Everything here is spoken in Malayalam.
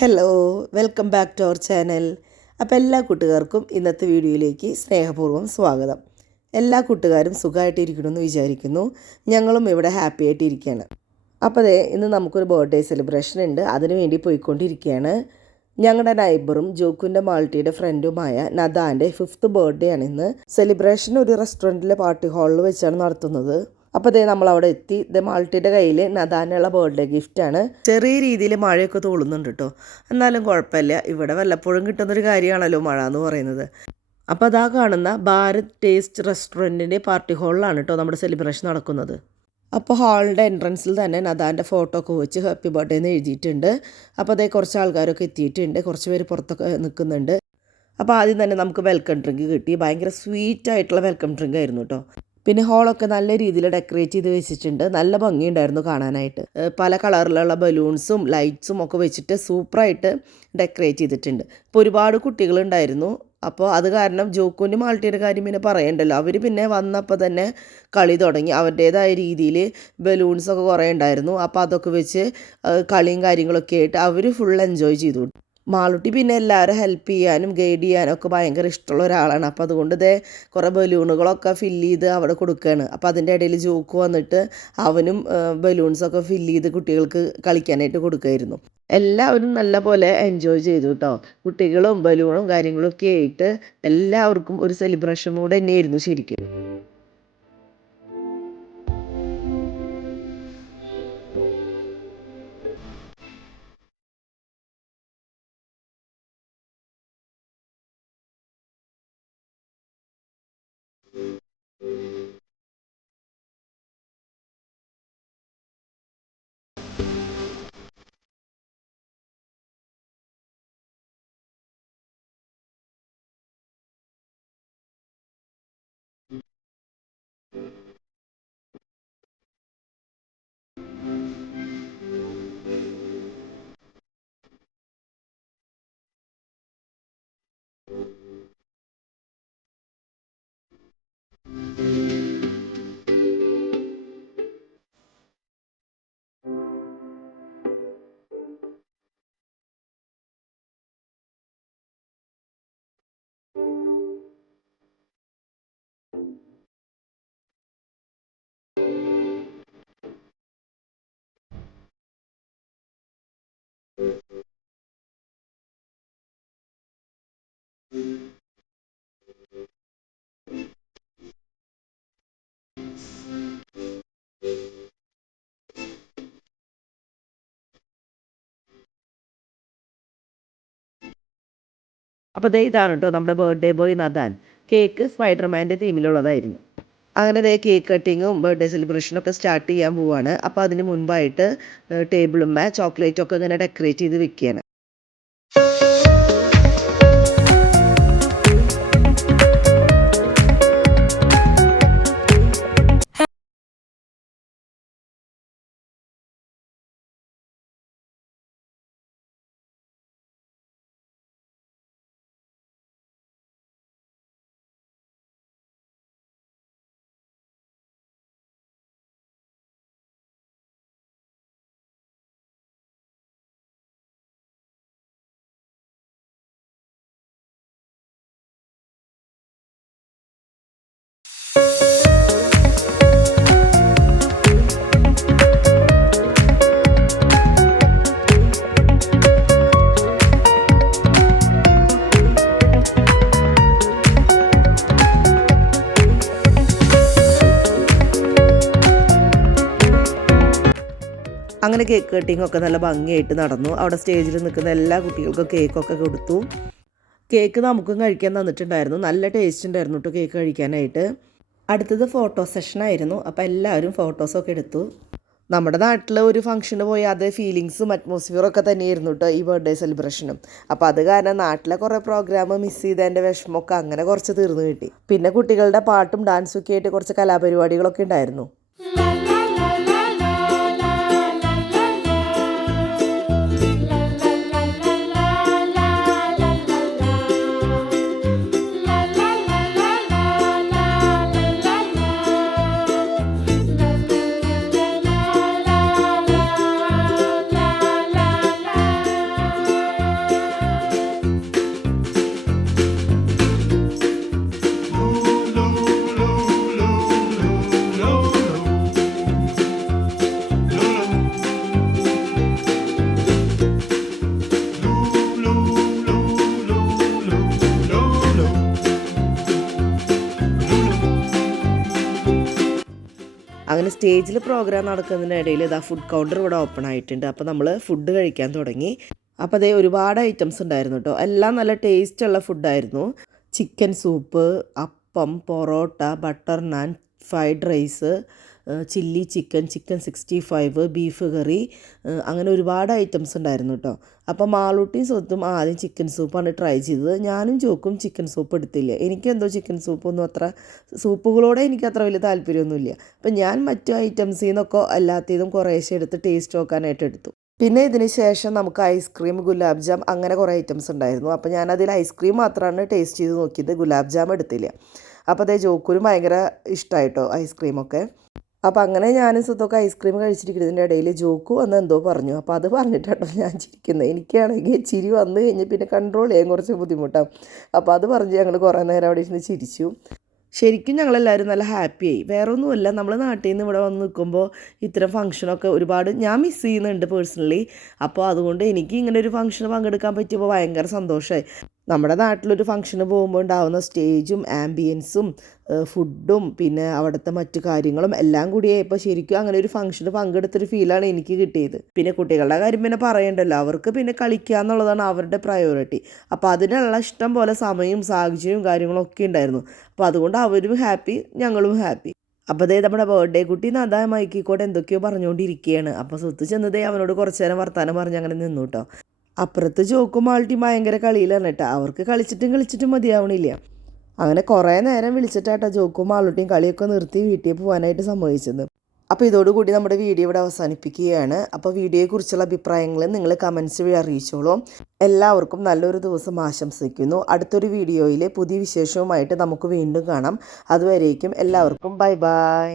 Hello welcome back to our channel. അപ്പോൾ എല്ലാ കൂട്ടുകാർക്കും ഇന്നത്തെ വീഡിയോയിലേക്ക് സ്നേഹപൂർവ്വം സ്വാഗതം. എല്ലാ കൂട്ടുകാരും സുഖമായിട്ടിരിക്കണമെന്ന് വിചാരിക്കുന്നു. ഞങ്ങളും ഇവിടെ ഹാപ്പി ആയിട്ടിരിക്കുകയാണ്. അപ്പോൾ ഇന്ന് നമുക്കൊരു ബർത്ത്ഡേ സെലിബ്രേഷൻ ഉണ്ട്, അതിനു വേണ്ടി പോയിക്കൊണ്ടിരിക്കുകയാണ്. ഞങ്ങളുടെ നൈബറും ജോക്കുൻ്റെ മാൾട്ടിയുടെ ഫ്രണ്ടുമായ നദാൻ്റെ 5th ബർത്ത്ഡേ ആണ് ഇന്ന്. സെലിബ്രേഷൻ ഒരു റെസ്റ്റോറൻറ്റിലെ പാർട്ടി ഹാളിൽ വെച്ചാണ് നടത്തുന്നത്. അപ്പോൾ നമ്മളവിടെ എത്തി. മാൾട്ടിയുടെ കയ്യിൽ നദാനുള്ള ബർത്ത്ഡേ ഗിഫ്റ്റാണ്. ചെറിയ രീതിയിൽ മഴയൊക്കെ തോളുന്നുണ്ട് കേട്ടോ, എന്നാലും കുഴപ്പമില്ല. ഇവിടെ വല്ലപ്പോഴും കിട്ടുന്നൊരു കാര്യമാണല്ലോ മഴ എന്ന് പറയുന്നത്. അപ്പോൾ അതാ കാണുന്ന ഭാരത് ടേസ്റ്റ് റെസ്റ്റോറൻറ്റിൻ്റെ പാർട്ടി ഹാളിലാണ് കേട്ടോ നമ്മുടെ സെലിബ്രേഷൻ നടക്കുന്നത്. അപ്പോൾ ഹാളിൻ്റെ എൻട്രൻസിൽ തന്നെ നദാൻ്റെ ഫോട്ടോ ഒക്കെ വെച്ച് ഹാപ്പി ബർത്ത്ഡേ എന്ന് എഴുതിയിട്ടുണ്ട്. അപ്പോൾ കുറച്ച് ആൾക്കാരൊക്കെ എത്തിയിട്ടുണ്ട്, കുറച്ച് പേര് പുറത്തൊക്കെ നിൽക്കുന്നുണ്ട്. അപ്പോൾ ആദ്യം തന്നെ നമുക്ക് വെൽക്കം ഡ്രിങ്ക് കിട്ടി. ഭയങ്കര സ്വീറ്റ് ആയിട്ടുള്ള വെൽക്കം ഡ്രിങ്ക് ആയിരുന്നു കേട്ടോ. പിന്നെ ഹാളൊക്കെ നല്ല രീതിയിൽ ഡെക്കറേറ്റ് ചെയ്ത് വെച്ചിട്ടുണ്ട്. നല്ല ഭംഗിയുണ്ടായിരുന്നു കാണാനായിട്ട്. പല കളറിലുള്ള ബലൂൺസും ലൈറ്റ്സും ഒക്കെ വെച്ചിട്ട് സൂപ്പറായിട്ട് ഡെക്കറേറ്റ് ചെയ്തിട്ടുണ്ട്. അപ്പോൾ ഒരുപാട് കുട്ടികളുണ്ടായിരുന്നു. അപ്പോൾ അത് കാരണം ജോക്കുൻ്റെ മാൾട്ടിയുടെ കാര്യം പിന്നെ പറയണ്ടല്ലോ. അവർ പിന്നെ വന്നപ്പോൾ തന്നെ കളി തുടങ്ങി. അവരുടേതായ രീതിയിൽ ബലൂൺസൊക്കെ കുറേ ഉണ്ടായിരുന്നു. അപ്പോൾ അതൊക്കെ വെച്ച് കളിയും കാര്യങ്ങളൊക്കെ ആയിട്ട് അവർ ഫുൾ എൻജോയ് ചെയ്തു. മാളുട്ടി പിന്നെ എല്ലാവരും ഹെൽപ്പ് ചെയ്യാനും ഗൈഡ് ചെയ്യാനും ഒക്കെ ഭയങ്കര ഇഷ്ടമുള്ള ഒരാളാണ്. അപ്പോൾ അതുകൊണ്ട് കുറേ ബലൂണുകളൊക്കെ ഫില്ല് ചെയ്ത് അവിടെ കൊടുക്കുകയാണ്. അപ്പോൾ അതിൻ്റെ ഇടയിൽ ജോക്ക് വന്നിട്ട് അവനും ബലൂൺസൊക്കെ ഫില്ല് ചെയ്ത് കുട്ടികൾക്ക് കളിക്കാനായിട്ട് കൊടുക്കുമായിരുന്നു. എല്ലാവരും നല്ല പോലെ എൻജോയ് ചെയ്തു കേട്ടോ. കുട്ടികളും ബലൂണും കാര്യങ്ങളൊക്കെ ആയിട്ട് എല്ലാവർക്കും ഒരു സെലിബ്രേഷൻ കൂടെ തന്നെയായിരുന്നു ശരിക്കും. അപ്പോൾ ഇതാണ് കേട്ടോ നമ്മുടെ ബർത്ത്ഡേ ബോയ് നദാൻ. കേക്ക് സ്പൈഡർമാൻ്റെ തീമിലുള്ളതായിരുന്നു. അങ്ങനെ കേക്ക് കട്ടിങ്ങും ബർത്ത്ഡേ സെലിബ്രേഷനും ഒക്കെ സ്റ്റാർട്ട് ചെയ്യാൻ പോവുകയാണ്. അപ്പോൾ അതിന് മുൻപായിട്ട് ടേബിളുമ്മേ ചോക്ലേറ്റൊക്കെ ഇങ്ങനെ ഡെക്കറേറ്റ് ചെയ്ത് വെക്കുകയാണ്. അങ്ങനെ കേക്ക് കട്ടിങ്ങൊക്കെ നല്ല ഭംഗിയായിട്ട് നടന്നു. അവിടെ സ്റ്റേജിൽ നിൽക്കുന്ന എല്ലാ കുട്ടികൾക്കും കേക്കൊക്കെ കൊടുത്തു. കേക്ക് നമുക്കും കഴിക്കാൻ തന്നിട്ടുണ്ടായിരുന്നു. നല്ല ടേസ്റ്റ് ഉണ്ടായിരുന്നു കേട്ടോ കേക്ക് കഴിക്കാനായിട്ട്. അടുത്തത് ഫോട്ടോ സെഷനായിരുന്നു. അപ്പോൾ എല്ലാവരും ഫോട്ടോസൊക്കെ എടുത്തു. നമ്മുടെ നാട്ടിൽ ഒരു ഫംഗ്ഷന് പോയി അതേ ഫീലിങ്സും അറ്റ്മോസ്ഫിയറൊക്കെ തന്നെയായിരുന്നു കേട്ടോ ഈ ബർത്ത്ഡേ സെലിബ്രേഷനും. അപ്പോൾ അത് കാരണം നാട്ടിലെ കുറേ പ്രോഗ്രാം മിസ് ചെയ്തതിൻ്റെ വിഷമമൊക്കെ അങ്ങനെ കുറച്ച് തീർന്നു കിട്ടി. പിന്നെ കുട്ടികളുടെ പാട്ടും ഡാൻസും ഒക്കെ ആയിട്ട് കുറച്ച് കലാപരിപാടികളൊക്കെ ഉണ്ടായിരുന്നു. അങ്ങനെ സ്റ്റേജിൽ പ്രോഗ്രാം നടക്കുന്നതിനിടയിൽ ഇതാ ഫുഡ് കൗണ്ടർ ഇവിടെ ഓപ്പൺ ആയിട്ടുണ്ട്. അപ്പോൾ നമ്മൾ ഫുഡ് കഴിക്കാൻ തുടങ്ങി. അപ്പോൾ അതേ ഒരുപാട് ഐറ്റംസ് ഉണ്ടായിരുന്നു കേട്ടോ. എല്ലാം നല്ല ടേസ്റ്റുള്ള ഫുഡായിരുന്നു. ചിക്കൻ സൂപ്പ്, അപ്പം, parotta, butter naan, fried rice, chilli chicken, chicken 65, beef curry, അങ്ങനെ ഒരുപാട് ഐറ്റംസ് ഉണ്ടായിരുന്നു കേട്ടോ. അപ്പോൾ മാളൂട്ടിയും സ്വത്തും ആദ്യം ചിക്കൻ സൂപ്പാണ് ട്രൈ ചെയ്തത്. ഞാനും ജോക്കും ചിക്കൻ സൂപ്പ് എടുത്തില്ല. എനിക്കെന്തോ ചിക്കൻ സൂപ്പൊന്നും അത്ര, സൂപ്പുകളോടെ എനിക്ക് അത്ര വലിയ താല്പര്യമൊന്നുമില്ല. അപ്പം ഞാൻ മറ്റു ഐറ്റംസിൽ നിന്നൊക്കെ എല്ലാത്തതും കുറേശ്ശെ എടുത്ത് ടേസ്റ്റ് നോക്കാനായിട്ട് എടുത്തു. പിന്നെ ഇതിന് ശേഷം നമുക്ക് ഐസ്ക്രീം, ഗുലാബ് ജാം, അങ്ങനെ കുറേ ഐറ്റംസ് ഉണ്ടായിരുന്നു. അപ്പോൾ ഞാനതിൽ ഐസ്ക്രീം മാത്രമാണ് ടേസ്റ്റ് ചെയ്ത് നോക്കിയത്, ഗുലാബ് ജാം എടുത്തില്ല. അപ്പോൾ അതേ ജോക്കൂരും ഭയങ്കര ഇഷ്ടമായിട്ടോ ഐസ്ക്രീമൊക്കെ. അപ്പോൾ അങ്ങനെ ഞാനും സുത്തൊക്കെ ഐസ്ക്രീം കഴിച്ചിരിക്കുന്നതിൻ്റെ ഇടയിൽ ജോക്കു വന്ന് എന്തോ പറഞ്ഞു. അപ്പോൾ അത് പറഞ്ഞിട്ടാട്ടോ ഞാൻ ചിരിക്കുന്നത്. എനിക്കാണെങ്കിൽ ചിരി വന്നു കഴിഞ്ഞ് പിന്നെ കൺട്രോൾ ചെയ്യാൻ കുറച്ച് ബുദ്ധിമുട്ടാണ്. അപ്പോൾ അത് പറഞ്ഞ് ഞങ്ങൾ കുറേ നേരം അവിടെ ഇരുന്ന് ചിരിച്ചു. ശരിക്കും ഞങ്ങളെല്ലാവരും നല്ല ഹാപ്പിയായി. വേറെ ഒന്നുമല്ല, നമ്മൾ നാട്ടിൽ നിന്ന് ഇവിടെ വന്ന് നിൽക്കുമ്പോൾ ഇത്തരം ഫംഗ്ഷനൊക്കെ ഒരുപാട് ഞാൻ മിസ് ചെയ്യുന്നുണ്ട് പേഴ്സണലി. അപ്പോൾ അതുകൊണ്ട് എനിക്ക് ഇങ്ങനെ ഒരു ഫംഗ്ഷന് പങ്കെടുക്കാൻ പറ്റിയപ്പോൾ ഭയങ്കര സന്തോഷമായി. നമ്മുടെ നാട്ടിലൊരു ഫംഗ്ഷന് പോകുമ്പോൾ ഉണ്ടാകുന്ന സ്റ്റേജും ആംബിയൻസും ഫുഡും പിന്നെ അവിടുത്തെ മറ്റു കാര്യങ്ങളും എല്ലാം കൂടിയായപ്പോൾ ശരിക്കും അങ്ങനെ ഒരു ഫംഗ്ഷന് പങ്കെടുത്തൊരു ഫീലാണ് എനിക്ക് കിട്ടിയത്. പിന്നെ കുട്ടികളുടെ കാര്യം പിന്നെ പറയണ്ടല്ലോ, അവർക്ക് പിന്നെ കളിക്കുക എന്നുള്ളതാണ് അവരുടെ പ്രയോറിറ്റി. അപ്പോൾ അതിനുള്ള ഇഷ്ടം പോലെ സമയവും സാഹചര്യവും കാര്യങ്ങളൊക്കെ ഉണ്ടായിരുന്നു. അപ്പോൾ അതുകൊണ്ട് അവരും ഹാപ്പി, ഞങ്ങളും ഹാപ്പി. അപ്പോൾ അതേ നമ്മുടെ ബർത്ത്ഡേ കുട്ടി നദാ മൈക്കിക്കോട്ടെ എന്തൊക്കെയോ പറഞ്ഞുകൊണ്ടിരിക്കുകയാണ്. അപ്പോൾ സ്വത്ത് ചെന്നതേ അവനോട് കുറച്ച് നേരം വർത്താനം പറഞ്ഞ് അങ്ങനെ നിന്നു കേട്ടോ. അപ്പുറത്ത് ജോക്കും മാൾട്ടിയും ഭയങ്കര കളിയിലാണ് കേട്ടോ. അവർക്ക് കളിച്ചിട്ടും മതിയാവണില്ല. അങ്ങനെ കുറേ നേരം വിളിച്ചിട്ടാട്ടോ ജോക്കും മാളൂട്ടിയും കളിയൊക്കെ നിർത്തി വീട്ടിൽ പോകാനായിട്ട് സമ്മതിച്ചത്. അപ്പോൾ ഇതോടുകൂടി നമ്മുടെ വീഡിയോ ഇവിടെ അവസാനിപ്പിക്കുകയാണ്. അപ്പോൾ വീഡിയോയെക്കുറിച്ചുള്ള അഭിപ്രായങ്ങൾ നിങ്ങൾ കമൻസ് വഴി അറിയിച്ചോളൂ. എല്ലാവർക്കും നല്ലൊരു ദിവസം ആശംസിക്കുന്നു. അടുത്തൊരു വീഡിയോയിൽ പുതിയ വിശേഷവുമായിട്ട് നമുക്ക് വീണ്ടും കാണാം. അതുവരേക്കും എല്ലാവർക്കും ബൈ ബൈ.